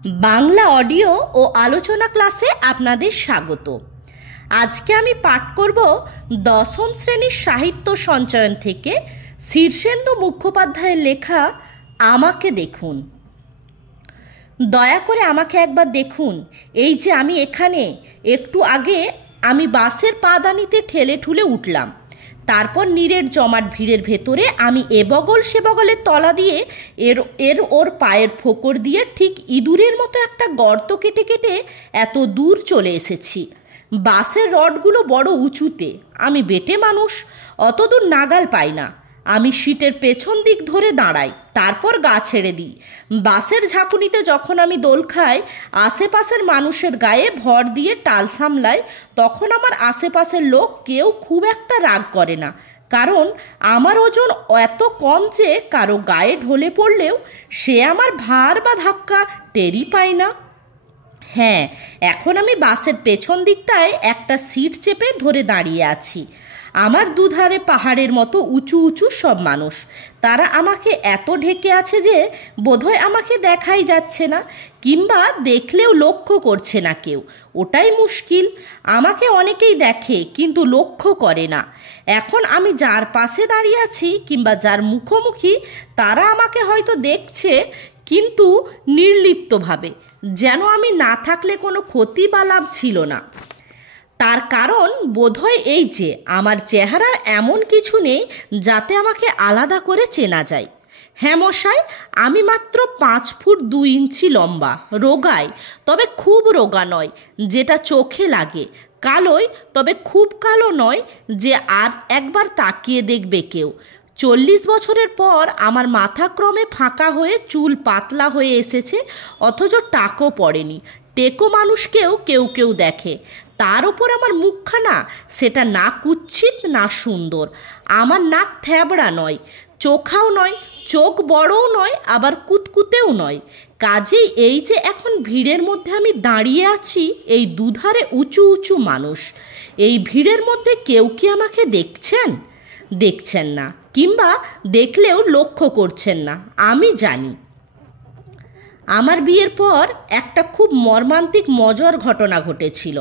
Bangla audio ও আলোচনা ক্লাসে আপনাদের স্বাগত। আজকে আমি পাঠ করব দশম শ্রেণীর সাহিত্য সঞ্চয়ন থেকে শীর্ষেন্দু মুখোপাধ্যায়ের লেখা আমাকে দেখুন। দয়া করে আমাকে একবার দেখুন। এই যে আমি এখানে, একটু আগে আমি বাসের পাদানিতে ঠেলে ঠুলে উঠলাম। তারপর নীরের জমাট ভিড়ের ভেতরে আমি এ বগল সে বগলের তলা দিয়ে ওর পায়ের ফোকর দিয়ে ঠিক ইঁদুরের মতো একটা গর্ত কেটে কেটে এত দূর চলে এসেছি। বাসের রডগুলো বড় উঁচুতে, আমি বেটে মানুষ, অত দূর নাগাল পাই না। আমি সিটের পেছন দিক ধরে দাঁড়াই, তারপর গা ছেড়ে দিই। বাসের ঝাঁকুনিতে যখন আমি দোল খাই, আশেপাশের মানুষের গায়ে ভর দিয়ে টাল সামলাই, তখন আমার আশেপাশের লোক কেউ খুব একটা রাগ করে না, কারণ আমার ওজন এত কম যে কারো গায়ে ঢলে পড়লেও সে আমার ভার বা ধাক্কা টেরই পায় না। হ্যাঁ, এখন আমি বাসের পেছন দিকটায় একটা সিট চেপে ধরে দাঁড়িয়ে আছি। আমার দুধারে পাহাড়ের মতো উঁচু উঁচু সব মানুষ, তারা আমাকে এত ঢেকে আছে যে বোধহয় আমাকে দেখাই যাচ্ছে না, কিংবা দেখলেও লক্ষ্য করছে না কেউ। ওটাই মুশকিল। আমাকে অনেকেই দেখে কিন্তু লক্ষ্য করে না। এখন আমি যার পাশে দাঁড়িয়ে আছি কিংবা যার মুখোমুখি, তারা আমাকে হয়তো দেখছে, কিন্তু নির্লিপ্তভাবে, যেন আমি না থাকলে কোনো ক্ষতি বা লাভ ছিল না। তার কারণ বোধহয় এই যে আমার চেহারার এমন কিছু নেই যাতে আমাকে আলাদা করে চেনা যায়। হ্যাঁ মশাই, আমি মাত্র 5 ফুট 2 ইঞ্চি লম্বা, রোগাই, তবে খুব রোগা নয় যেটা চোখে লাগে, কালোই, তবে খুব কালো নয় যে আর একবার তাকিয়ে দেখবে কেউ। 40 বছরের পর আমার মাথা ক্রমে ফাঁকা হয়ে চুল পাতলা হয়ে এসেছে, অথচ টাকও পড়েনি। টেকো মানুষকেও কেউ কেউ দেখে। তার ওপর আমার মুখখানা, সেটা না কুৎসিত না সুন্দর। আমার নাক থ্যাবড়া নয়, চোখাও নয়, চোখ বড়ও নয়, আবার কুতকুতেও নয়। কাজেই এই যে এখন ভিড়ের মধ্যে আমি দাঁড়িয়ে আছি, এই দুধারে উঁচু উঁচু মানুষ, এই ভিড়ের মধ্যে কেউ কি আমাকে দেখছেন? দেখছেন না, কিংবা দেখলেও লক্ষ্য করছেন না, আমি জানি। আমার বিয়ের পর একটা খুব মর্মান্তিক মজার ঘটনা ঘটেছিল।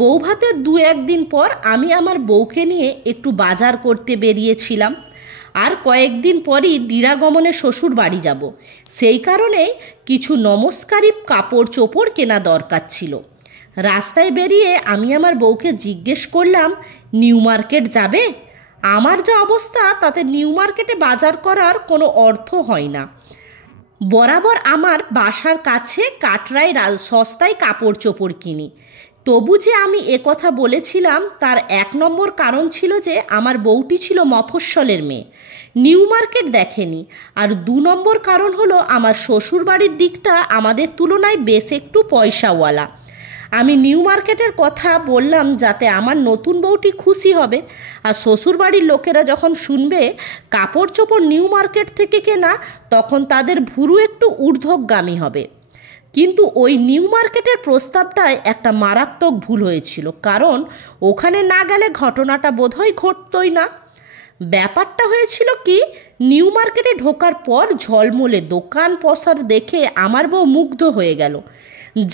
বৌভাতের 2-1 দিন পর আমি আমার বউকে নিয়ে একটু বাজার করতে বেরিয়েছিলাম। আর কয়েকদিন পরই দিরাগমনে শ্বশুর বাড়ি যাব। সেই কারণেই কিছু নমস্কারী কাপড় চোপড় কেনা দরকার ছিল। রাস্তায় বেরিয়ে আমি আমার বউকে জিজ্ঞেস করলাম, নিউ মার্কেট যাবে? আমার যা অবস্থা, তাতে নিউ মার্কেটে বাজার করার কোনো অর্থ হয় না। বরাবর আমার বাসার কাছে কাটরায় সস্তায় কাপড় চোপড় কিনি। তবু যে আমি কথা বলেছিলাম, তার 1 নম্বর কারণ ছিল যে আমার বউটি ছিল মফস্বলের মেয়ে, নিউ মার্কেট দেখেনি। আর 2 নম্বর কারণ হলো আমার শ্বশুরবাড়ির দিকটা আমাদের তুলনায় বেশ একটু পয়সাওয়ালা। আমি নিউ মার্কেটের কথা বললাম যাতে আমার নতুন বউটি খুশি হবে, আর শ্বশুরবাড়ির লোকেরা যখন শুনবে কাপড় চোপড় নিউ মার্কেট থেকে কেনা, তখন তাদের ভুরু একটু ঊর্ধ্বগামী হবে। কিন্তু ওই নিউ মার্কেটের প্রস্তাবটায় একটা মারাত্মক ভুল হয়েছিল, কারণ ওখানে না গেলে ঘটনাটা বোধহয় ঘটতই না। ব্যাপারটা হয়েছিল কি, নিউ মার্কেটে ঢোকার পর ঝলমলে দোকান পসর দেখে আমার বউ মুগ্ধ হয়ে গেল।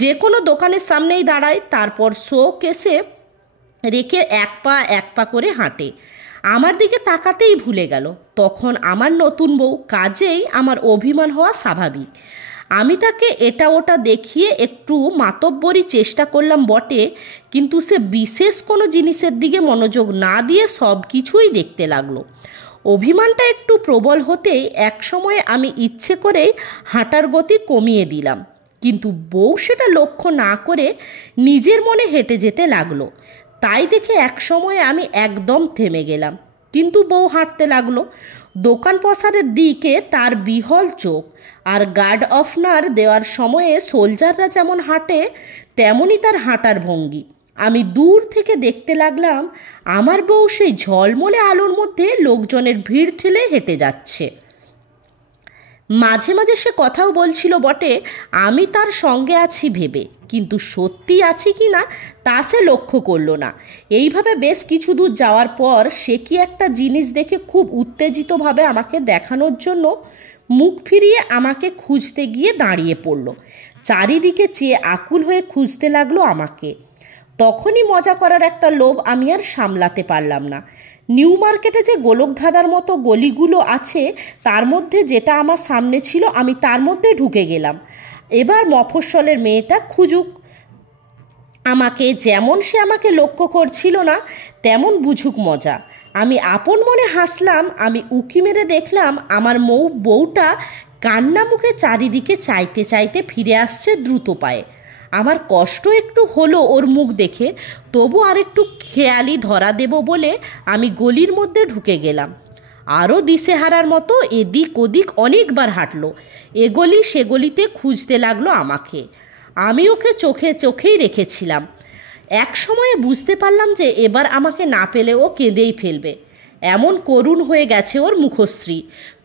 যে কোনো দোকানের সামনেই দাঁড়ায়, তারপর শোকেসে রেখে এক পা করে হাঁটে। আমার দিকে তাকাতেই ভুলে গেল। তখন আমার নতুন বউ, কাজেই আমার অভিমান হওয়া স্বাভাবিক। আমি তাকে এটা ওটা দেখিয়ে একটু মাতব্বরি চেষ্টা করলাম বটে, কিন্তু সে বিশেষ কোনো জিনিসের দিকে মনোযোগ না দিয়ে সব কিছুই দেখতে লাগলো। অভিমানটা একটু প্রবল হতেই একসময় আমি ইচ্ছে করেই হাঁটার গতি কমিয়ে দিলাম, কিন্তু বউ সেটা লক্ষ্য না করে নিজের মনে হেঁটে যেতে লাগলো। তাই দেখে একসময় আমি একদম থেমে গেলাম, কিন্তু বউ হাঁটতে লাগলো। দোকান পসারের দিকে তার বিহল চোখ, আর গার্ড অফনার দেওয়ার সময়ে সোলজাররা যেমন হাঁটে তেমনই তার হাঁটার ভঙ্গি। আমি দূর থেকে দেখতে লাগলাম আমার বউ সেই ঝলমলে আলোর মধ্যে লোকজনের ভিড় ঠেলে হেঁটে যাচ্ছে। মাঝে মাঝে সে কথাও বলছিল বটে, আমি তার সঙ্গে আছি ভেবে, কিন্তু সত্যি আছি কি না তা সে লক্ষ্য করল না। এইভাবে বেশ কিছু দূর যাওয়ার পর সে কি একটা জিনিস দেখে খুব উত্তেজিতভাবে আমাকে দেখানোর জন্য মুখ ফিরিয়ে আমাকে খুঁজতে গিয়ে দাঁড়িয়ে পড়ল। চারিদিকে চেয়ে আকুল হয়ে খুঁজতে লাগলো আমাকে। তখনই মজা করার একটা লোভ আমি আর সামলাতে পারলাম না। নিউ মার্কেটে যে গোলকধাঁধার মতো গলিগুলো আছে, তার মধ্যে যেটা আমার সামনে ছিল আমি তার মধ্যে ঢুকে গেলাম। এবার মফস্বলের মেয়েটা খুঁজুক আমাকে, যেমন সে আমাকে লক্ষ্য করছিল না তেমন বুঝুক মজা। আমি আপন মনে হাসলাম। আমি উকি মেরে দেখলাম আমার বউটা কান্না মুখে চারিদিকে চাইতে চাইতে ফিরে আসছে দ্রুত পায়ে। আমার কষ্ট একটু হলো ওর মুখ দেখে, তবু আর একটু খেয়ালি ধরা দেব বলে আমি গলির মধ্যে ঢুকে গেলাম। আরও দিশেহারার মতো এদিক ওদিক অনেকবার হাঁটলো, এ গলি সে গলিতে খুঁজতে লাগলো আমাকে। আমি ওকে চোখেই রেখেছিলাম। এক সময়ে বুঝতে পারলাম যে এবার আমাকে না পেলে ও কেঁদেই ফেলবে, এমন করুণ হয়ে গেছে ওর মুখশ্রী।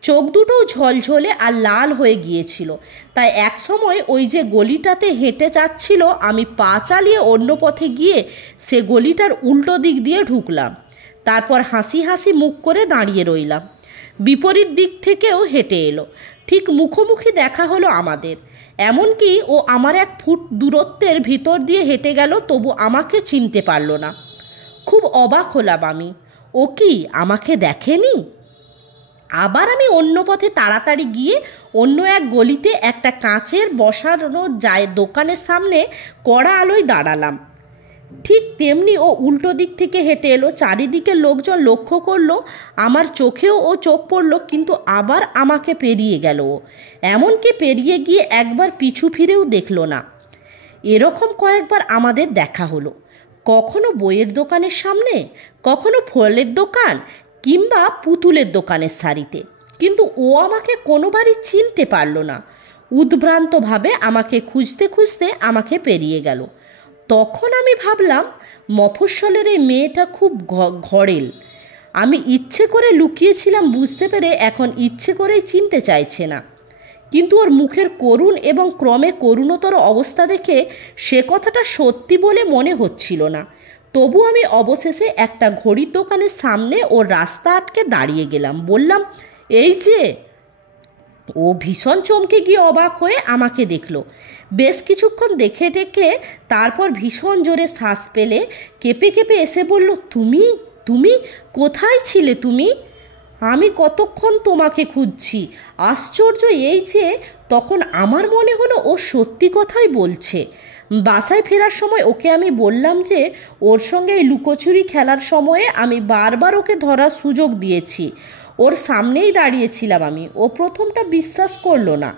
চোখ দুটোও ঝলঝলে আর লাল হয়ে গিয়েছিল। তাই এক সময় ওই যে গলিটাতে হেঁটে যাচ্ছিল, আমি পা চালিয়ে অন্য পথে গিয়ে সে গলিটার উল্টো দিক দিয়ে ঢুকলাম। তারপর হাসি হাসি মুখ করে দাঁড়িয়ে রইলাম। বিপরীত দিক থেকেও হেঁটে এলো, ঠিক মুখোমুখি দেখা হলো আমাদের। এমনকি ও আমার 1 ফুট দূরত্বের ভিতর দিয়ে হেঁটে গেল, তবু আমাকে চিনতে পারল না। খুব অবাক হলাম আমি, ও কি আমাকে দেখেনি? আবার আমি অন্য পথে তাড়াতাড়ি গিয়ে অন্য এক গলিতে একটা কাঁচের বসানো দোকানের সামনে কড়া আলোয় দাঁড়ালাম। ঠিক তেমনি ও উল্টো দিক থেকে হেঁটে এলো। চারিদিকে লোকজন লক্ষ্য করলো, আমার চোখেও ও চোখ পড়লো, কিন্তু আবার আমাকে পেরিয়ে গেল ও। এমনকি পেরিয়ে গিয়ে একবার পিছু ফিরেও দেখলো না। এরকম কয়েকবার আমাদের দেখা হলো, কখনো বইয়ের দোকানের সামনে, কখনো ফলের দোকান কিংবা পুতুলের দোকানের সারিতে। কিন্তু ও আমাকে কোনোবারই চিনতে পারল না। উদ্ভ্রান্তভাবে আমাকে খুঁজতে খুঁজতে আমাকে পেরিয়ে গেল। তখন আমি ভাবলাম, মফস্বলের এই মেয়েটা খুব ঘরেল। আমি ইচ্ছে করে লুকিয়েছিলাম বুঝতে পেরে এখন ইচ্ছে করেই চিনতে চাইছে না। কিন্তু ওর মুখের করুণ এবং ক্রমে করুণতর অবস্থা দেখে সে কথাটা সত্যি বলে মনে হচ্ছিল না। তবু আমি অবশেষে একটা ঘড়ির দোকানের সামনে ওর রাস্তা আটকে দাঁড়িয়ে গেলাম। বললাম, এই যে। ও ভীষণ চমকে গিয়ে অবাক হয়ে আমাকে দেখলো। বেশ কিছুক্ষণ দেখে টেকে তারপর ভীষণ জোরে শ্বাস পেলে কেঁপে কেঁপে এসে বলল, তুমি তুমি কোথায় ছিলে তুমি? আমি কতক্ষণ তোমাকে খুঁজছি। আশ্চর্য এই যে তখন আমার মনে হলো ও সত্যি কথাই বলছে। বাসায় ফেরার সময় ওকে আমি বললাম যে ওর সঙ্গে এই লুকোচুরি খেলার সময়ে আমি বারবার ওকে ধরার সুযোগ দিয়েছি, ওর সামনেই দাঁড়িয়েছিলাম আমি। ও প্রথমটা বিশ্বাস করলো না,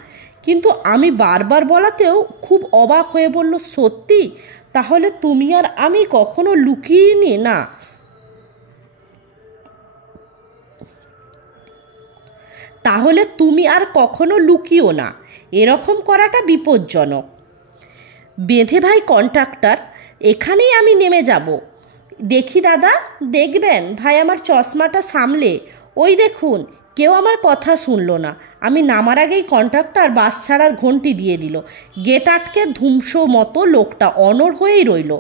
কিন্তু আমি বারবার বলাতেও খুব অবাক হয়ে বলল, সত্যি? তাহলে তুমি আর আমি কখনো লুকিয়েনি না? তাহলে তুমি আর কখনো লুকিও না। এরকম করাটা বিপজ্জনক। বেঁধে ভাই কন্ট্রাক্টর, এখানেই আমি নেমে যাব। দেখি দাদা, দেখবেন ভাই আমার চশমাটা সামলে। ওই দেখুন, কেউ আমার কথা শুনল না। আমি নামার আগেই কন্ট্রাক্টর বাস ছাড়ার ঘন্টি দিয়ে দিল। গেট আটকে ধুমসো মতো লোকটা অনড় হয়েই রইল,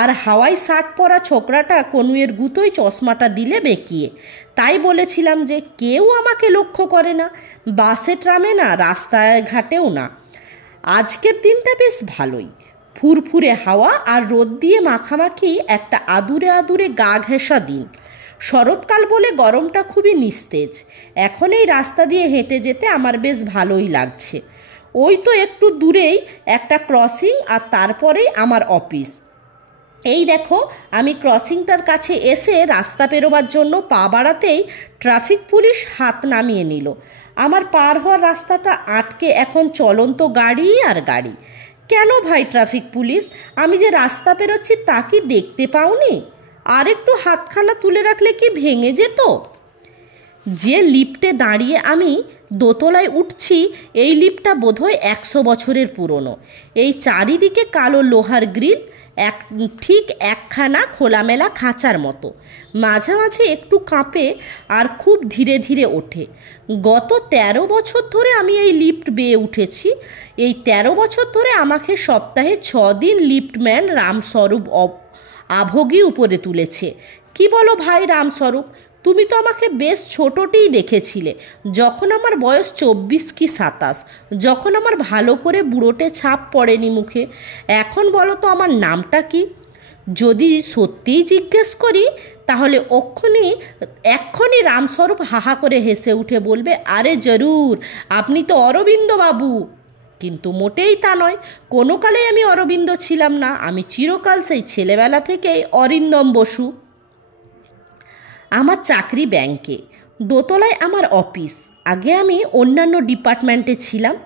আর হাওয়াই শার্ট পরা ছোকরাটা কনুয়ের গুতোই চশমাটা দিলে বেঁকিয়ে। তাই বলেছিলাম যে কেউ আমাকে লক্ষ্য করে না, বাসে ট্রামে না, রাস্তায় ঘাটেও না। আজকের দিনটা বেশ ভালোই, ফুরফুরে হাওয়া আর রোদ দিয়ে মাখামাখি একটা আদুরে আদুরে গা ঘেঁষা দিন। শরৎকাল বলে গরমটা খুবই নিস্তেজ। এখন এই রাস্তা দিয়ে হেঁটে যেতে আমার বেশ ভালোই লাগছে। ওই তো একটু দূরেই একটা ক্রসিং, আর তারপরেই আমার অফিস। এই দেখো, আমি ক্রসিংটার কাছে এসে রাস্তা পেরোবার জন্য পা বাড়াতেই ট্রাফিক পুলিশ হাত নামিয়ে নিল। আমার পার হওয়ার রাস্তাটা আটকে এখন চলন্ত গাড়ি আর গাড়ি। কেন ভাই ট্রাফিক পুলিশ, আমি যে রাস্তা পেরোচ্ছি তা কি দেখতে পাওনি? আর একটু হাতখানা তুলে রাখলে কি ভেঙে যেত? যে লিফটে দাঁড়িয়ে আমি দোতলায় উঠছি, এই লিফটটা বোধহয় 100 বছরের পুরনো। এই চারিদিকে কালো লোহার গ্রিল, ঠিক একখানা খোলামেলা খাঁচার মতো। মাঝে মাঝে একটু কাঁপে আর খুব ধীরে ধীরে ওঠে। গত 13 বছর ধরে আমি এই লিফট বেয়ে উঠেছি। এই 13 বছর ধরে আমাকে সপ্তাহে 6 দিন লিফটম্যান রামস্বরূপ আভোগী উপরে তুলেছে। কি বলো ভাই রামস্বরূপ, তুমি তো আমাকে বেশ ছোটটিই দেখেছিলে, যখন আমার বয়স 24 কি 27, যখন আমার ভালো করে বুড়োটে ছাপ পড়েনি মুখে। এখন বলো তো আমার নামটা কি? যদি সত্যিই জিজ্ঞেস করি তাহলে এক্ষুনি রামস্বরূপ হাহা করে হেসে উঠে বলবে, আরে জরুর, আপনি তো অরবিন্দ বাবু। কিন্তু মোটেই তা নয়, কোনো কালেই আমি অরবিন্দ ছিলাম না। আমি চিরকাল সেই ছেলেবেলা থেকেই অরিন্দম বসু। আমার চাকরি ব্যাংকে, দোতলায় আমার অফিস। আগে আমি অন্যান্য ডিপার্টমেন্টে ছিলাম।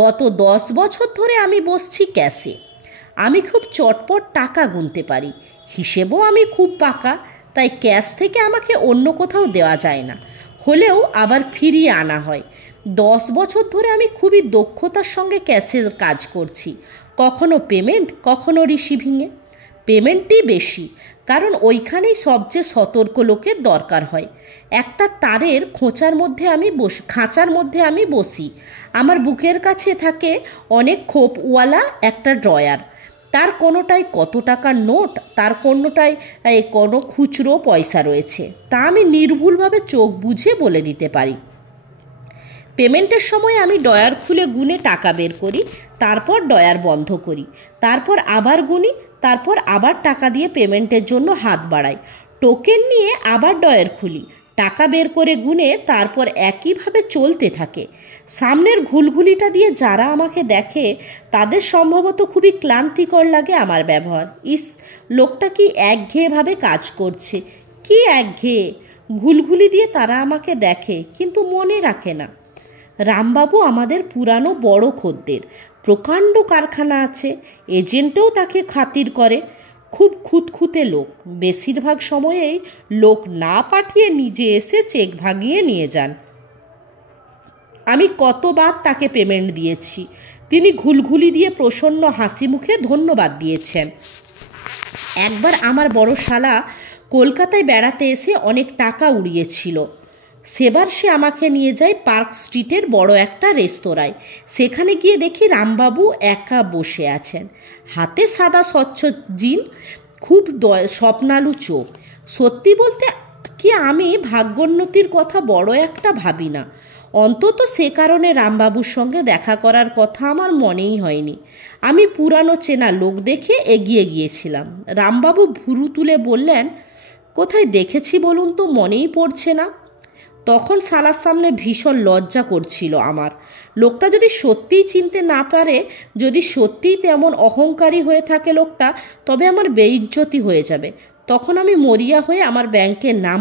গত 10 বছর ধরে আমি বসছি ক্যাশে। আমি খুব চটপট টাকা গুনতে পারি, হিসেবও আমি খুব পাকা, তাই ক্যাশ থেকে আমাকে অন্য কোথাও দেওয়া যায় না, হলেও আবার ফিরিয়ে আনা হয়। 10 বছর ধরে আমি খুবই দক্ষতার সঙ্গে ক্যাশের কাজ করছি, কখনো পেমেন্ট, কখনো রিসিভিংয়ে। পেমেন্টই বেশি, কারণ ওইখানেই সবচেয়ে সতর্ক লোকের দরকার হয়। একটা তারের খাঁচার মধ্যে আমি বসি। আমার বুকের কাছে থাকে অনেক খোপওয়ালা একটা ড্রয়ার। তার কোনোটায় কত টাকার নোট, তার কোনোটায় কোনো খুচরো পয়সা রয়েছে, তা আমি নির্ভুলভাবে চোখ বুঝে বলে দিতে পারি। পেমেন্টের সময় আমি ড্রয়ার খুলে গুনে টাকা বের করি, তারপর ড্রয়ার বন্ধ করি, তারপর আবার গুনি, তারপর আবার টাকা দিয়ে পেমেন্টের জন্য হাত বাড়াই। টোকেন নিয়ে আবার ড্রয়ার খুলি, টাকা বের করে গুনে, তারপর একইভাবে চলতে থাকে। সামনের ঘুলঘুলিটা দিয়ে যারা আমাকে দেখে তাদের সম্ভবত খুবই ক্লান্তিকর লাগে আমার ব্যবহার। লোকটা কি একঘেয়েভাবে কাজ করছে, কি একঘেয়ে। ঘুলঘুলি দিয়ে তারা আমাকে দেখে কিন্তু মনে রাখে না। রামবাবু আমাদের পুরানো বড় খদ্দের, প্রকাণ্ড কারখানা আছে, এজেন্টও তাকে খাতির করে। খুব খুঁতখুঁতে লোক, বেশিরভাগ সময়েই লোক না পাঠিয়ে নিজে এসে চেক ভাগিয়ে নিয়ে যান। আমি কতবার তাকে পেমেন্ট দিয়েছি, তিনি ঘুলঘুলি দিয়ে প্রসন্ন হাসি মুখে ধন্যবাদ দিয়েছেন। একবার আমার বড় শালা কলকাতায় বেড়াতে এসে অনেক টাকা উড়িয়েছিল। সেবার সে আমাকে নিয়ে যায় পার্ক স্ট্রিটের বড় একটা রেস্তোরাঁয়। সেখানে গিয়ে দেখি রামবাবু একা বসে আছেন, হাতে সাদা স্বচ্ছ জিন, খুব স্বপ্নালু চোখ। সত্যি বলতে কি আমি ভাগ্যোন্নতির কথা বড় একটা ভাবি না, অন্তত সে কারণে রামবাবুর সঙ্গে দেখা করার কথা আমার মনেই হয়নি। আমি পুরানো চেনা লোক দেখে এগিয়ে গিয়েছিলাম। রামবাবু ভুরু তুলে বললেন, কোথায় দেখেছি বলুন তো, মনেই পড়ছে না। তখন শালার সামনে ভীষণ লজ্জা করছিল আমার। লোকটা যদি সত্যিই চিনতে না পারে, যদি সত্যিই তেমন অহংকারী হয়ে থাকে লোকটা, তবে আমার বেইজ্জতি হয়ে যাবে। তখন আমি মরিয়া হয়ে আমার ব্যাংকের নাম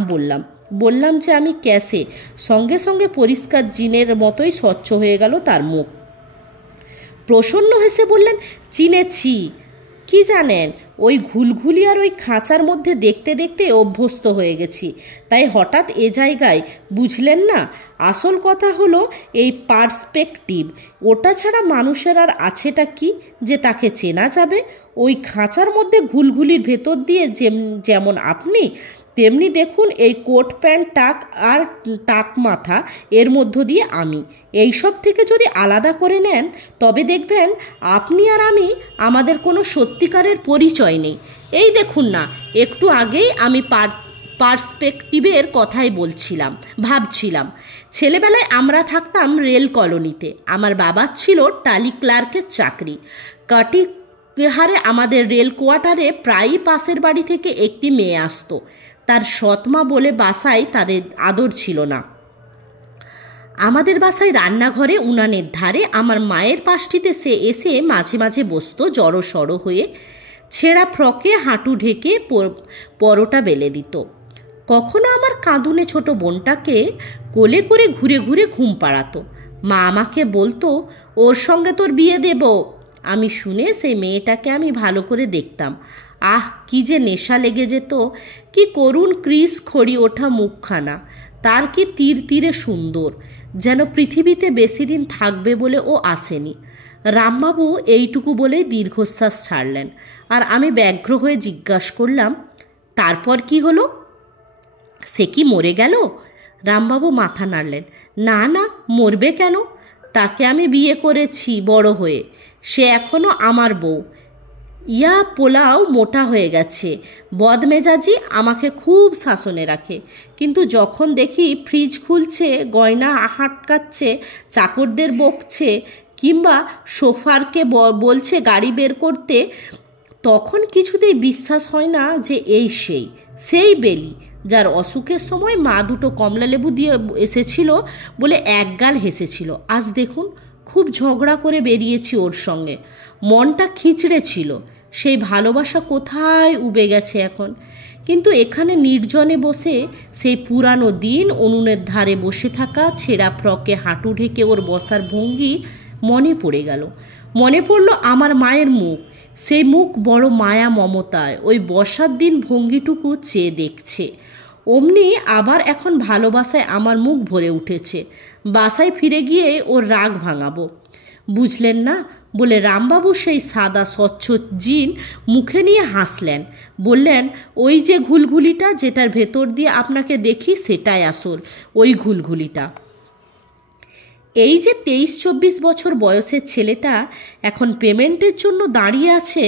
বললাম যে আমি ক্যাশে। সঙ্গে সঙ্গে পরিষ্কার জিনের মতোই স্বচ্ছ হয়ে গেল তার মুখ। প্রসন্ন হেসে বললেন, চিনেছি। কি জানেন, ওই ঘুলঘুলি আর ওই খাঁচার মধ্যে দেখতে দেখতে অভ্যস্ত হয়ে গেছি, তাই হঠাৎ এ জায়গায়, বুঝলেন না। আসল কথা হলো এই পার্সপেক্টিভ, ওটা ছাড়া মানুষের আর আছেটা কি যে তাকে চেনা যাবে। ওই খাঁচার মধ্যে ঘুলঘুলির ভেতর দিয়ে যেমন আপনি, তেমনি দেখুন এই কোট প্যান্ট টাক মাথা, এর মধ্য দিয়ে আমি। এই সব থেকে যদি আলাদা করে নেন তবে দেখবেন আপনি আর আমাদের কোনো সত্যিকারের পরিচয় নেই। এই দেখুন না, একটু আগেই আমি পার্সপেক্টিভের কথাই ভাবছিলাম। ছেলেবেলায় আমরা থাকতাম রেল কলোনিতে। আমার বাবার ছিল টালি ক্লার্কের চাকরি। কাটিহারে আমাদের রেল কোয়ার্টারে প্রায়ই পাশের বাড়ি থেকে একটি মেয়ে আসতো। তার সৎমা বলে বাসায় তাদের আদর ছিল না। আমাদের বাসায় রান্নাঘরে উনানের ধারে আমার মায়ের পাশটিতে সে এসে মাঝে মাঝে বসতো জড়ো সড়ো হয়ে, ছেঁড়া ফ্রকে হাঁটু ঢেকে পরোটা বেলে দিত। কখনো আমার কাঁদুনে ছোট বোনটাকে কোলে করে ঘুরে ঘুরে ঘুম পাড়াতো। মা আমাকে বলতো, ওর সঙ্গে তোর বিয়ে দেব। আমি শুনে সেই মেয়েটাকে আমি ভালো করে দেখতাম। আহ, কি যে নেশা লেগে যেত! কি করুণ ক্রিস খড়ি ওঠা মুখখানা, তার কি তীর তীরে সুন্দর, যেন পৃথিবীতে বেশি দিন থাকবে বলে ও আসেনি। রামবাবু এইটুকু বলেই দীর্ঘশ্বাস ছাড়লেন, আর আমি ব্যগ্র হয়ে জিজ্ঞাসা করলাম, তারপর কি হলো? সে কি মরে গেল? রামবাবু মাথা নাড়লেন, না না, মরবে কেন? তাকে আমি বিয়ে করেছি বড় হয়ে, সে এখনো আমার বউ। ইয়া পোলাও মোটা হয়ে গেছে। বদমেজাজি আমাকে খুব শাসনে রাখে, কিন্তু যখন দেখি ফ্রিজ খুলছে, গয়না হাটকাচ্ছে, চাকরদের বকছে, কিংবা সোফারকে বলছে গাড়ি বের করতে, তখন কিছুতেই বিশ্বাস হয় না যে এই সেই বেলি যার অসুখের সময় মা দুটো কমলা লেবু দিয়ে এসেছিল বলে একগাল হেসেছিল। আজ দেখুন, খুব ঝগড়া করে বেরিয়েছি ওর সঙ্গে। মনটা খিচড়ে ছিল, সেই ভালোবাসা কোথায় উবে গেছে এখন। কিন্তু এখানে নির্জনে বসে সেই পুরানো দিন, উনুনের ধারে বসে থাকা, ছেঁড়া ফ্রকে হাঁটু ঢেকে ওর বসার ভঙ্গি মনে পড়ে গেল। মনে পড়ল আমার মায়ের মুখ, সেই মুখ বড় মায়া মমতায় ওই বসার দিন ভঙ্গিটুকু চেয়ে দেখছে। অমনি আবার এখন ভালোবাসায় আমার মুখ ভরে উঠেছে। বাসায় ফিরে গিয়ে ওর রাগ ভাঙাবো। বুঝলেন না বলে রামবাবু সেই সাদা স্বচ্ছ জিন মুখে নিয়ে হাসলেন। বললেন, ওই যে ঘুলঘুলিটা যেটার ভেতর দিয়ে আপনাকে দেখি সেটাই আসল, ওই ঘুলঘুলিটা। এই যে 23-24 বছর বয়সের ছেলেটা এখন পেমেন্টের জন্য দাঁড়িয়ে আছে,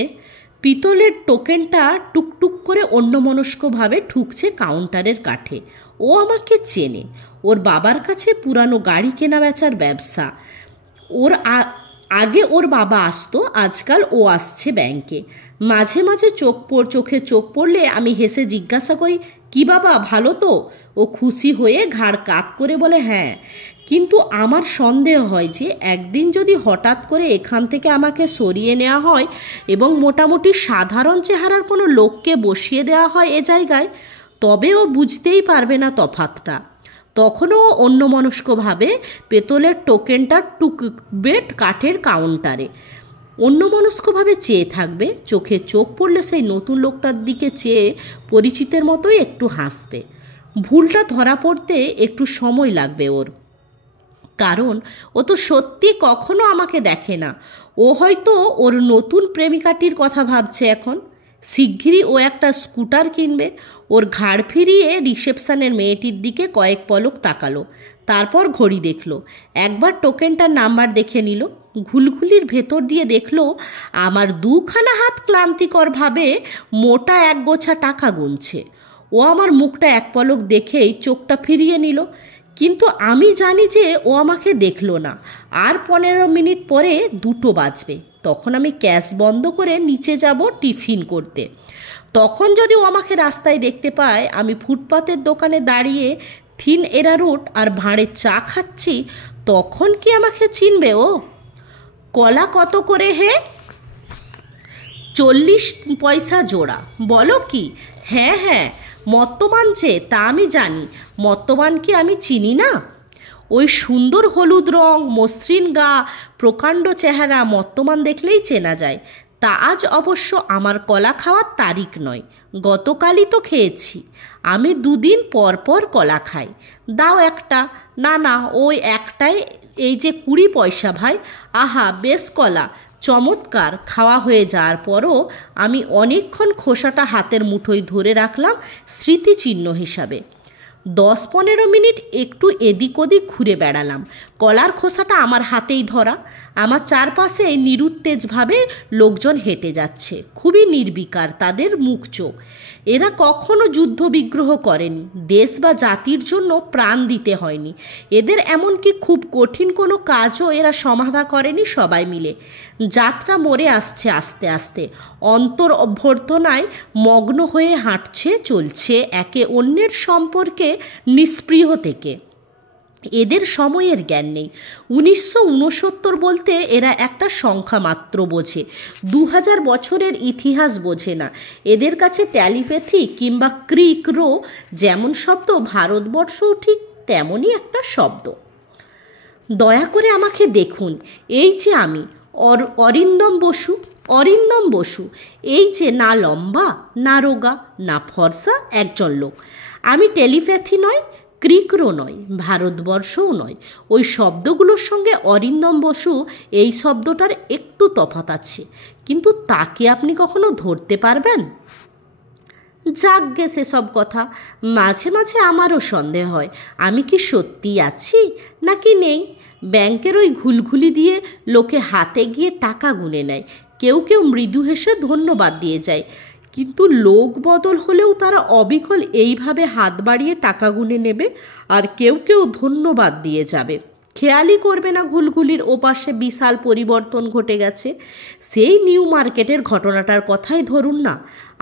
পিতলের টোকেনটা টুকটুক করে অন্যমনস্কভাবে ঠুকছে কাউন্টারের কাঠে। ও আমাকে চেনে, ওর বাবার কাছে পুরানো গাড়ি কেনা বেচার ব্যবসা। আগে ওর বাবা আসতো, আজকাল ও আসছে ব্যাংকে। মাঝে মাঝে চোখে চোখ পড়লে আমি হেসে জিজ্ঞাসা করি, কি বাবা ভালো তো? ও খুশি হয়ে ঘাড় কাত করে বলে হ্যাঁ। কিন্তু আমার সন্দেহ হয় যে একদিন যদি হঠাৎ করে এখান থেকে আমাকে সরিয়ে নেওয়া হয় এবং মোটামুটি সাধারণ চেহারার কোনো লোককে বসিয়ে দেওয়া হয় এ জায়গায়, তবে ও বুঝতেই পারবে না তফাতটা। তখনও অন্যমনস্কভাবে পেতলের টোকেনটা টুকবে কাঠের কাউন্টারে, অন্যমনস্কভাবে চেয়ে থাকবে। চোখে চোখ পড়লে সেই নতুন লোকটার দিকে চেয়ে পরিচিতের মতোই একটু হাসবে। ভুলটা ধরা পড়তে একটু সময় লাগবে ওর, কারণ ও তো সত্যি কখনো আমাকে দেখে না। ও হয়তো ওর নতুন প্রেমিকাটির কথা ভাবছে এখন। শিগগিরই ও একটা স্কুটার কিনবে। ওর ঘাড় ফিরিয়ে রিসেপশনের মেয়েটির দিকে কয়েক পলক তাকালো, তারপর ঘড়ি দেখলো, একবার টোকেনটার নাম্বার দেখে নিল। ঘুলঘুলির ভেতর দিয়ে দেখলো আমার দুখানা হাত ক্লান্তিকরভাবে মোটা একগোছা টাকা গুনছে। ও আমার মুখটা এক পলক দেখেই চোখটা ফিরিয়ে নিল, কিন্তু আমি জানি যে ও আমাকে দেখলো না। আর 15 মিনিট পরে 2টো বাজবে, তখন আমি ক্যাশ বন্ধ করে নিচে যাব টিফিন করতে। তখন যদি ও আমাকে রাস্তায় দেখতে পায় আমি ফুটপাতের দোকানে দাঁড়িয়ে থিন এরারুট আর ভাঁড়ের চা খাচ্ছি, তখন কি আমাকে চিনবে ও? কলা কত করে হে? 40 পয়সা জোড়া। বলো কি? হ্যাঁ হ্যাঁ, মর্তমান যে তা আমি জানি, মর্তমান কি আমি চিনি না? ওই সুন্দর হলুদ রং, মসৃণ গা, প্রকাণ্ড চেহারা মর্তমান দেখলেই চেনা যায়। তা আজ অবশ্য আমার কলা খাওয়ার তারিখ নয়, গতকালই তো খেয়েছি। আমি 2 দিন পর পর কলা খাই। দাও একটা। না না, ওই একটাই, এই যে 20 পয়সা ভাই। আহা, বেশ কলা, চমৎকার। খাওয়া হয়ে যাওয়ার পরও আমি অনেকক্ষণ খোসাটা হাতের মুঠোয় ধরে রাখলাম স্মৃতিচিহ্ন হিসাবে। 10-15 মিনিট একটু এদিক ওদিক ঘুরে বেড়ালাম। কলার খোসাটা আমার হাতেই ধরা। আমার চারপাশে নিরুত্তেজভাবে লোকজন হেঁটে যাচ্ছে, খুবই নির্বিকার তাদের মুখ চোখ। এরা কখনো যুদ্ধ বিগ্রহ করেনি, দেশ বা জাতির জন্য প্রাণ দিতে হয়নি এদের, এমনকি খুব কঠিন কোনো কাজও এরা সমাধা করেনি সবাই মিলে। যাত্রা মরে আসছে আস্তে আস্তে, অন্তর অভ্যর্থনায় মগ্ন হয়ে হাঁটছে, চলছে একে অন্যের সম্পর্কে নিস্পৃহ থেকে। এদের সময়ের জ্ঞান নেই। 1969 বলতে এরা একটা সংখ্যা মাত্র বোঝে, 2000 বছরের ইতিহাস বোঝে না। এদের কাছে ট্যালিপ্যাথি কিংবা ক্রিক-রো যেমন শব্দ, ভারতবর্ষও ঠিক তেমনই একটা শব্দ। দয়া করে আমাকে দেখুন, এই যে আমি অরিন্দম বসু। অরিন্দম বসু এই যে, না লম্বা, না রোগা, না ফর্সা একজন লোক। আমি টেলিপ্যাথি নয়, ক্রিকরও নয়, ভারতবর্ষও নয়। ওই শব্দগুলোর সঙ্গে অরিন্দম বসু এই শব্দটার একটু তফাৎ আছে, কিন্তু তাকে আপনি কখনো ধরতে পারবেন? যাকগে সেসব কথা। মাঝে মাঝে আমারও সন্দেহ হয় আমি কি সত্যি আছি নাকি নেই। ব্যাংকের ওই ঘুলঘুলি দিয়ে লোকে হাতে গিয়ে টাকা গুনে নেয়, কেউ কেউ মৃদু হেসে ধন্যবাদ দিয়ে যায়, কিন্তু লোক বদল হলেও তারা অবিকল এইভাবে হাত বাড়িয়ে টাকা গুনে নেবে, আর কেউ কেউ ধন্যবাদ দিয়ে যাবে। খেয়ালই করবে না ঘুলঘুলির ওপাশে বিশাল পরিবর্তন ঘটে গেছে। সেই নিউ মার্কেটের ঘটনাটার কথাই ধরুন না।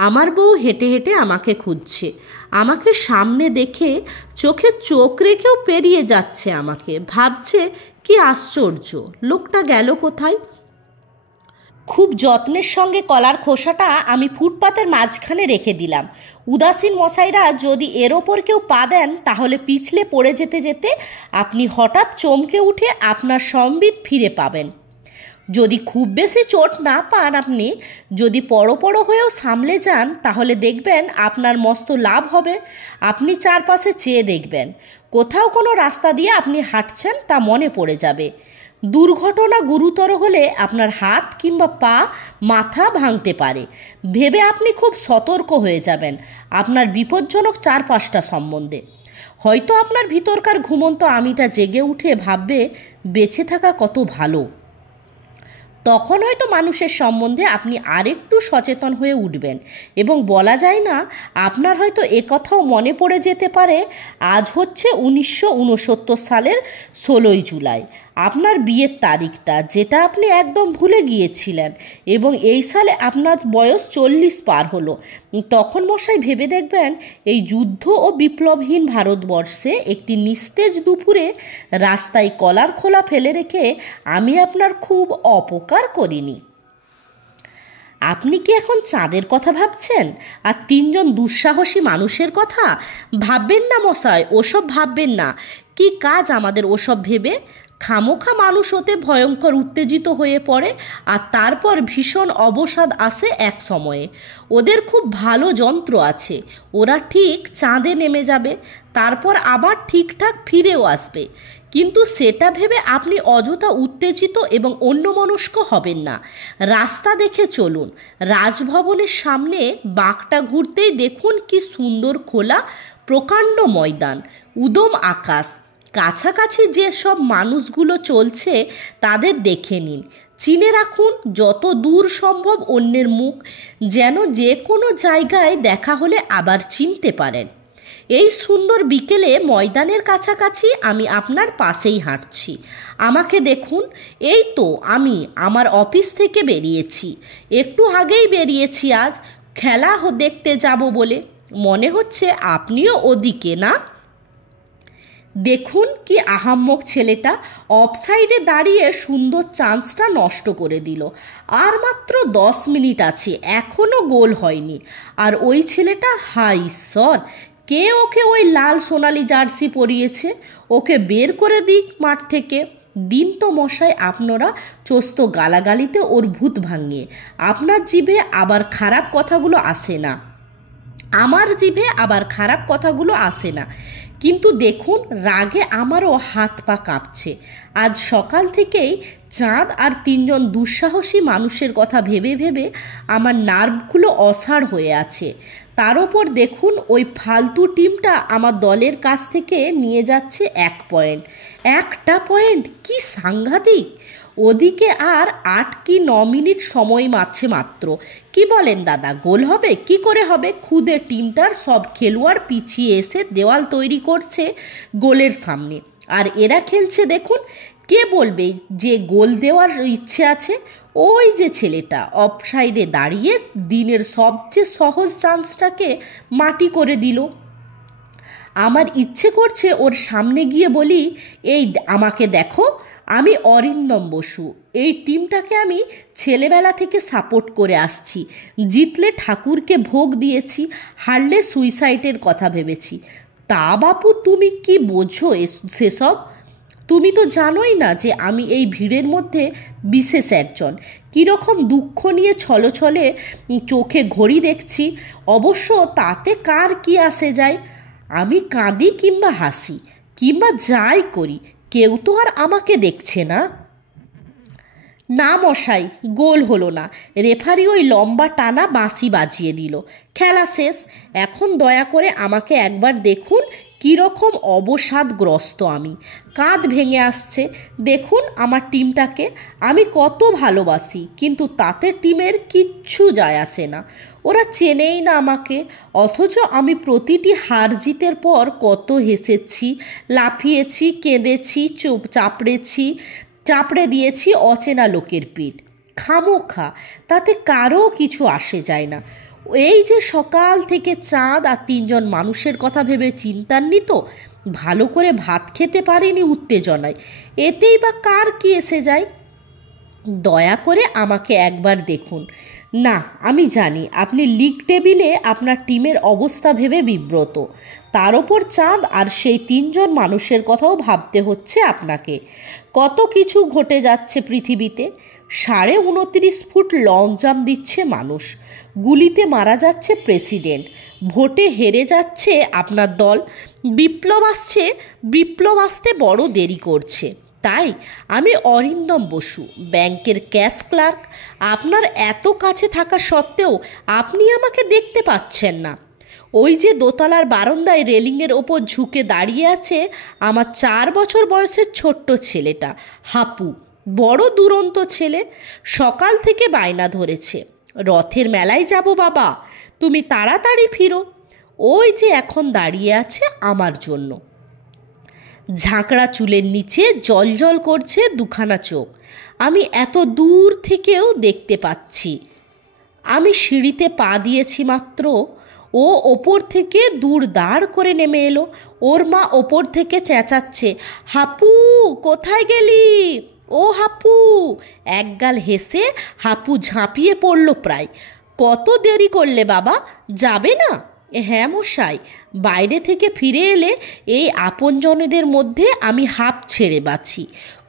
আমার বউ হেঁটে হেঁটে আমাকে খুঁজছে, আমাকে সামনে দেখে চোখে চোখ রেখেও পেরিয়ে যাচ্ছে আমাকে, ভাবছে কি আশ্চর্য, লোকটা গেল কোথায়। খুব যত্নের সঙ্গে কলার খোসাটা আমি ফুটপাতের মাঝখানে রেখে দিলাম। উদাসীন মশাইরা যদি এর ওপর কেউ পা দেন, তাহলে পিছলে পড়ে যেতে যেতে আপনি হঠাৎ চমকে উঠে আপনার সম্বিত ফিরে পাবেন। যদি খুব বেশি চোট না পান, আপনি যদি পড়ো হয়েও সামলে যান, তাহলে দেখবেন আপনার মস্ত লাভ হবে। আপনি চারপাশে চেয়ে দেখবেন, কোথাও কোনো রাস্তা দিয়ে আপনি হাঁটছেন তা মনে পড়ে যাবে। দুর্ঘটনা গুরুতর হলে আপনার হাত কিংবা পা, মাথা ভাঙতে পারে ভেবে আপনি খুব সতর্ক হয়ে যাবেন আপনার বিপজ্জনক চারপাশটা সম্বন্ধে। হয়তো আপনার ভিতরকার ঘুমন্ত আমিটা জেগে উঠে ভাববে বেঁচে থাকা কত ভালো। তখন হয়তো মানুষের সম্বন্ধে আপনি আরেকটু সচেতন হয়ে উঠবেন, এবং বলা যায় না, আপনার হয়তো একথাও মনে পড়ে যেতে পারে, আজ হচ্ছে 1969 সালের 16ই জুলাই, আপনার বিয়ের তারিখটা, যেটা আপনি একদম ভুলে গিয়েছিলেন, এবং এই সালে আপনার বয়স 40 পার হলো। তখন মশাই ভেবে দেখবেন, এই যুদ্ধ ও বিপ্লবহীন ভারতবর্ষে একটি নিস্তেজ দুপুরে রাস্তায় কলার খোলা ফেলে রেখে আমি আপনার খুব অপকার করিনি। আপনি কি এখন চাঁদের কথা ভাবছেন, আর 3 জন দুঃসাহসী মানুষের কথা? ভাববেন না মশাই, ওসব ভাববেন না। কি কাজ আমাদের ওসব ভেবে? খামোখা মানুষ ওতে ভয়ঙ্কর উত্তেজিত হয়ে পড়ে, আর তারপর ভীষণ অবসাদ আসে এক সময়ে। ওদের খুব ভালো যন্ত্র আছে, ওরা ঠিক চাঁদে নেমে যাবে, তারপর আবার ঠিকঠাক ফিরেও আসবে। কিন্তু সেটা ভেবে আপনি অযথা উত্তেজিত এবং অন্যমনস্ক হবেন না। রাস্তা দেখে চলুন। রাজভবনের সামনে বাঁকটা ঘুরতেই দেখুন কি সুন্দর খোলা প্রকাণ্ড ময়দান, উদম আকাশ। কাছাকাছি যে সব মানুষগুলো চলছে তাদের দেখে নিন, চিনে রাখুন যত দূর সম্ভব অন্যের মুখ, যেন যে কোনো জায়গায় দেখা হলে আবার চিনতে পারেন। এই সুন্দর বিকেলে ময়দানের কাছাকাছি আমি আপনার পাশেই হাঁটছি। আমাকে দেখুন, এই তো আমি আমার অফিস থেকে বেরিয়েছি, একটু আগেই বেরিয়েছি। আজ খেলা দেখতে যাব বলে। মনে হচ্ছে আপনিও ওদিকে, না? দেখুন কি আহাম্মক ছেলেটা, অফসাইডে দাঁড়িয়ে সুন্দর চান্সটা নষ্ট করে দিল। আর মাত্র 10 মিনিট আছে, এখনও গোল হয়নি। আর ওই ছেলেটা, হায় ঈশ্বর, কে ওকে ওই লাল সোনালি জার্সি পরিয়েছে? ওকে বের করে দিক মাঠ থেকে। দিন তো মশাই আপনারা চোস্ত গালাগালিতে ওর ভূত ভাঙিয়ে। আপনার জিভে আবার খারাপ কথাগুলো আসে না, আমার জিভে আবার খারাপ কথাগুলো আসে না। কিন্তু দেখুন, রাগে আমারও হাত পা কাঁপছে। আজ সকাল থেকেই চাঁদ আর 3 জন দুঃসাহসী মানুষের কথা ভেবে ভেবে আমার নার্ভগুলো অসাড় হয়ে আছে। তার ওপর দেখুন, ওই ফালতু টিমটা আমার দলের কাছ থেকে নিয়ে যাচ্ছে 1 পয়েন্ট। 1টা পয়েন্ট, কি সাংঘাতিক! ওদিকে আর 8 কি 9 মিনিট সময় মারছে মাত্র। কি বলেন দাদা, গোল হবে? কি করে হবে? খুদে টিমটার সব খেলোয়াড় পিছিয়ে এসে দেওয়াল তৈরি করছে গোলের সামনে, আর এরা খেলছে দেখুন। কে বলবে যে গোল দেওয়ার ইচ্ছে আছে? ওই যে ছেলেটা অফসাইডে দাঁড়িয়ে দিনের সবচেয়ে সহজ চান্সটাকে মাটি করে দিল। আমার ইচ্ছে করছে ওর সামনে গিয়ে বলি, এই আমাকে দেখো, আমি অরিন্দম বসু, এই টিমটাকে আমি ছেলেবেলা থেকে সাপোর্ট করে আসছি। জিতলে ঠাকুরকে ভোগ দিয়েছি, হারলে সুইসাইডের কথা ভেবেছি। তা বাপু, তুমি কি বোঝো সেসব? তুমি তো জানোই না যে আমি এই ভিড়ের মধ্যে বিশেষ একজন। কীরকম দুঃখ নিয়ে ছলছলে চোখে ঘড়ি দেখছি। অবশ্য তাতে কার কি আসে যায়? আমি কাঁদি কিংবা হাসি কিংবা যাই করি, কেউ তো আর আমাকে দেখছে না। না মশাই, গোল হলো না। রেফারি ওই লম্বা টানা বাঁশি বাজিয়ে দিল। খেলা শেষ। এখন দয়া করে আমাকে একবার দেখুন কীরকম অবসাদগ্রস্ত আমি, কাঁধ ভেঙে আসছে। দেখুন আমার টিমটাকে, আমি কত ভালোবাসি, কিন্তু তাতে টিমের কিচ্ছু যায় আসে না। ওরা চেনেই না আমাকে, অথচ আমি প্রতিটি হার জিতের পর কত হেসেছি, লাফিয়েছি, কেঁদেছি, চাপড়ে দিয়েছি অচেনা লোকের পিঠ। খামোখা, তাতে কারও কিছু আসে যায় না। এই যে সকাল থেকে চাঁদ আর 3 জন মানুষের কথা ভেবে চিন্তান্বিত, ভালো করে ভাত খেতে পারিনি উত্তেজনায়, এতেই বা কার কি এসে যায়? দয়া করে আমাকে একবার দেখুন না। আমি জানি আপনি লিগ টেবিলে আপনার টিমের অবস্থা ভেবে বিব্রত, তার ওপর চাঁদ আর সেই 3 জন মানুষের কথাও ভাবতে হচ্ছে আপনাকে। কত কিছু ঘটে যাচ্ছে পৃথিবীতে। 29.5 ফুট লং জাম্প দিচ্ছে মানুষ, গুলিতে মারা যাচ্ছে প্রেসিডেন্ট, ভোটে হেরে যাচ্ছে আপনার দল, বিপ্লব আসতে বড় দেরি করছে। তাই আমি অরিন্দম বসু, ব্যাংকের ক্যাশ ক্লার্ক, আপনার এত কাছে থাকা সত্ত্বেও আপনি আমাকে দেখতে পাচ্ছেন না। ওই যে দোতলার বারান্দায় রেলিংয়ের ওপর ঝুঁকে দাঁড়িয়ে আছে আমার 4 বছর বয়সের ছোট্ট ছেলেটা হাপু, বড় দুরন্ত ছেলে। সকাল থেকে বায়না ধরেছে, রথের মেলায় যাব বাবা, তুমি তাড়াতাড়ি ফিরো। ওই যে এখন দাঁড়িয়ে আছে আমার জন্য। ঝাঁকড়া চুলের নিচে জল করছে দুখানা চোখ, আমি এত দূর থেকেও দেখতে পাচ্ছি। আমি সিঁড়িতে পা দিয়েছি মাত্র, ও ওপর থেকে দূর দাঁড় করে নেমে এলো। ওর মা ওপর থেকে চেঁচাচ্ছে, হাপু কোথায় গেলি? ও হাপু! একগাল হেসে হাপু ঝাঁপিয়ে পড়ল প্রায়। কত দেরি করলে বাবা, যাবে না? হ্যাঁ মশাই, বাইরে থেকে ফিরে এলে এই আপনজনদের মধ্যে আমি হাঁপ ছেড়ে বাঁচি।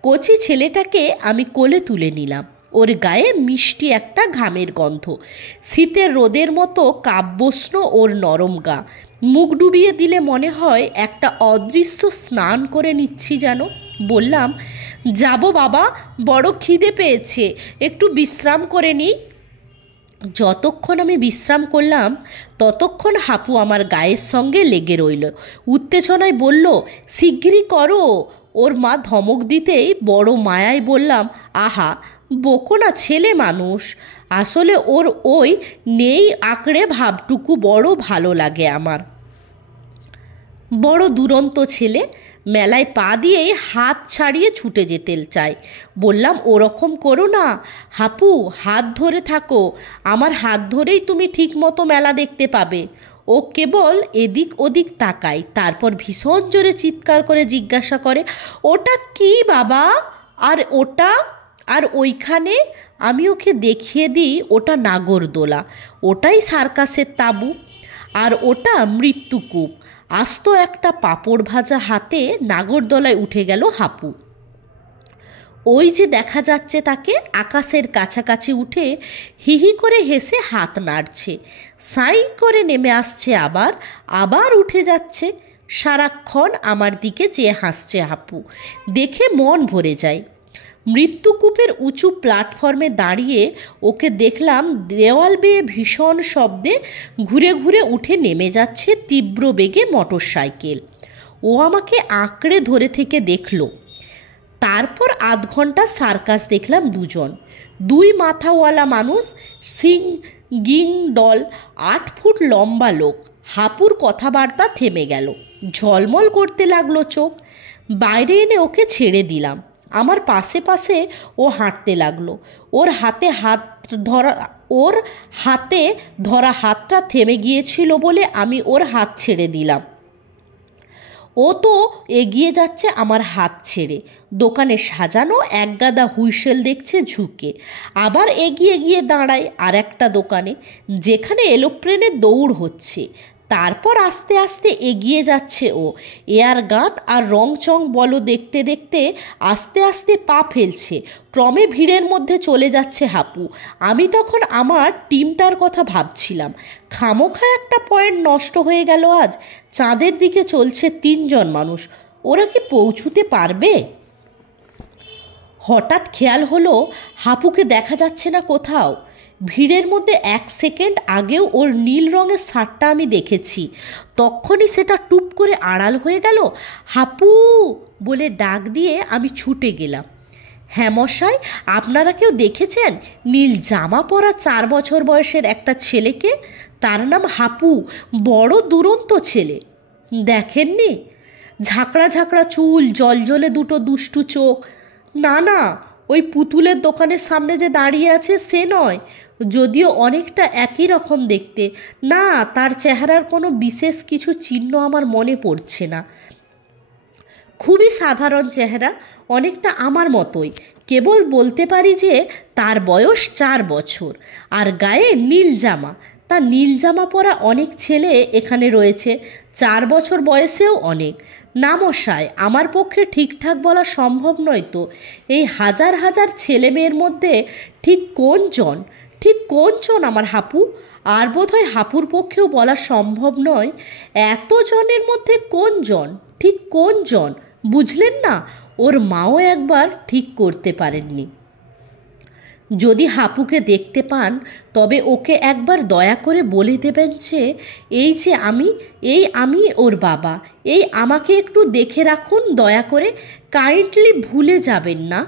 কচি ছেলেটাকে আমি কোলে তুলে নিলাম। ওর গায়ে মিষ্টি একটা ঘামের গন্ধ, শীতের রোদের মতো কাব্যস্ন ওর নরম গা। মুখ ডুবিয়ে দিলে মনে হয় একটা অদৃশ্য স্নান করে নিচ্ছি যেন। বললাম, যাবো বাবা, বড় খিদে পেয়েছে, একটু বিশ্রাম করে নিই। যতক্ষণ আমি বিশ্রাম করলাম ততক্ষণ হাপু আমার গায়ের সঙ্গে লেগে রইল। উত্তেজনায় বলল, শিগগিরই করো। ওর মা ধমক দিতেই বড় মায়ায় বললাম, আহা বকো না, ছেলে মানুষ। আসলে ওর ওই নেই আঁকড়ে ভাবটুকু বড় ভালো লাগে আমার। বড় দুরন্ত ছেলে, মেলায় পা দিয়েই হাত ছাড়িয়ে ছুটে যেতে চায়। বললাম, ওরকম করো না হাপু, হাত ধরে থাকো, আমার হাত ধরেই তুমি ঠিক মতো মেলা দেখতে পাবে। ও কেবল এদিক ওদিক তাকায়, তারপর ভীষণ জোরে চিৎকার করে জিজ্ঞাসা করে, ওটা কি বাবা? আর ওটা? আর ওইখানে? আমি ওকে দেখিয়ে দিই, ওটা নাগরদোলা, ওটাই সার্কাসের তাঁবু, আর ওটা মৃত্যুকূপ। আস্ত একটা পাঁপড় ভাজা হাতে নাগরদোলায় উঠে গেল হাপু। ওই যে দেখা যাচ্ছে তাকে, আকাশের কাছাকাছি উঠে হিহি করে হেসে হাত নাড়ছে, সাই করে নেমে আসছে, আবার উঠে যাচ্ছে। সারাক্ষণ আমার দিকে চেয়ে হাসছে হাপু, দেখে মন ভরে যায়। মৃত্যুকূপের উঁচু প্ল্যাটফর্মে দাঁড়িয়ে ওকে দেখলাম দেওয়াল বেয়ে ভীষণ শব্দে ঘুরে ঘুরে উঠে নেমে যাচ্ছে তীব্র বেগে মোটর সাইকেল। ও আমাকে আঁকড়ে ধরে থেকে দেখল। তারপর আধ ঘন্টা সার্কাস দেখলাম। দুই মাথাওয়ালা মানুষ, সিঙ্গিং ডল, 8 ফুট লম্বা লোক। হাপুর কথাবার্তা থেমে গেল, ঝলমল করতে লাগলো চোখ। বাইরে এনে ওকে ছেড়ে দিলাম। আমার পাশে পাশে ও হাঁটতে লাগলো। ওর হাতে ধরা হাতটা থেমে গিয়েছিল বলে আমি ওর হাত ছেড়ে দিলাম। ও তো এগিয়ে যাচ্ছে আমার হাত ছেড়ে। দোকানে সাজানো একগাদা হুইসেল দেখছে ঝুঁকে, আবার এগিয়ে গিয়ে দাঁড়ায় আর একটা দোকানে, যেখানে এরোপ্লেনের দৌড় হচ্ছে। তারপর আস্তে আস্তে এগিয়ে যাচ্ছে ও। এয়ার গান আর রংচং বলো দেখতে দেখতে আস্তে আস্তে পা ফেলছে। ক্রমে ভিড়ের মধ্যে চলে যাচ্ছে হাপু। আমি তখন আমার টিমটার কথা ভাবছিলাম, খামোখা একটা পয়েন্ট নষ্ট হয়ে গেল আজ। চাঁদের দিকে চলছে 3 জন মানুষ, ওরা কি পৌঁছুতে পারবে? হঠাৎ খেয়াল হলো হাপুকে দেখা যাচ্ছে না কোথাও। ভিড়ের মধ্যে 1 সেকেন্ড আগেও ওর নীল রঙের শার্টটা আমি দেখেছি, তখনই সেটা টুপ করে আড়াল হয়ে গেল। হাপু বলে ডাক দিয়ে আমি ছুটে গেলাম। হ্যাঁ মশাই, আপনারা কেউ দেখেছেন নীল জামা পরা 4 বছর বয়সের একটা ছেলেকে? তার নাম হাপু, বড় দুরন্ত ছেলে। দেখেননি? ঝাঁকড়া ঝাঁকড়া চুল, জলজলে দুটো দুষ্টু চোখ। না না, ওই পুতুলের দোকানের সামনে যে দাঁড়িয়ে আছে সে নয়, যদিও অনেকটা একই রকম দেখতে। না, তার চেহারার কোনো বিশেষ কিছু চিহ্ন আমার মনে পড়ছে না। খুবই সাধারণ চেহারা, অনেকটা আমার মতোই। কেবল বলতে পারি যে তার বয়স 4 বছর, আর গায়ে নীল জামা। তা নীল জামা পরা অনেক ছেলে এখানে রয়েছে, 4 বছর বয়সেও অনেক। না মশাই, আমার পক্ষে ঠিকঠাক বলা সম্ভব নয় তো। এই হাজার হাজার ছেলে মেয়ের মধ্যে ঠিক কোনজন আমার হাপু? আর বোধহয় হাপুর পক্ষেও বলা সম্ভব নয় এত জনের মধ্যে কোনজন, বুঝলেন না? ওর মাও একবার ঠিক করতে পারেননি। যদি হাপুকে দেখতে পান তবে ওকে একবার দয়া করে বলে দেবেন যে আমি ওর বাবা, আমাকে একটু দেখে রাখুন দয়া করে, কাইন্ডলি ভুলে যাবেন না।